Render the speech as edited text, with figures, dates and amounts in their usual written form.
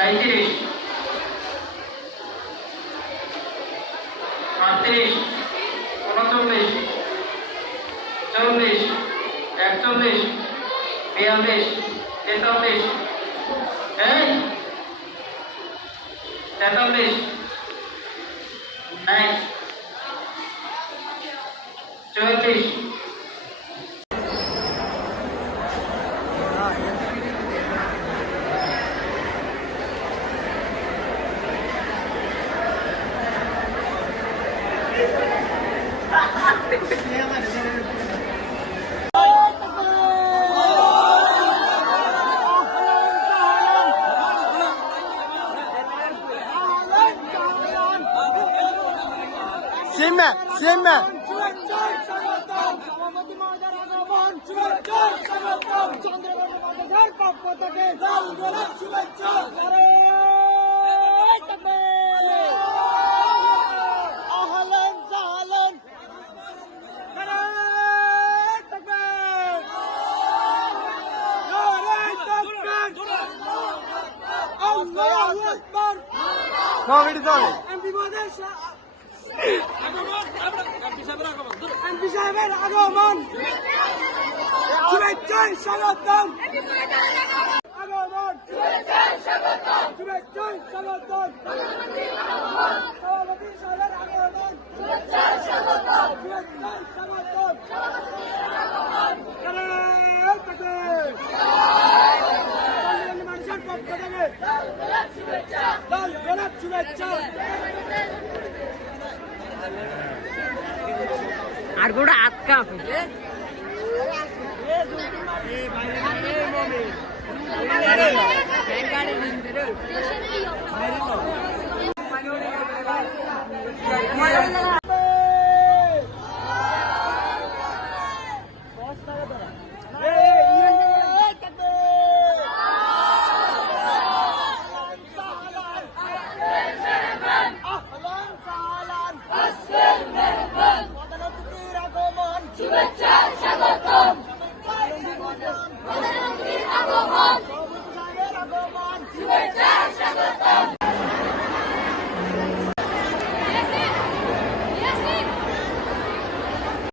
37, 38, 39, 40, 41, 42, 43, 43, 9, 44, Sinme. পক্ষ থেকে শুভেচ্ছা আহলেন জাহলেন এমপি সাহেবের আগমন শুভেচ্ছায় স্বাগতম আগমন শুভেচ্ছায় স্বাগতম সভাপতি সাহেবের আগমন শুভেচ্ছায় স্বাগতম মানুষের পক্ষ থেকে লাল গোলাপ শুভেচ্ছা আর গোটা আটকা বাইরে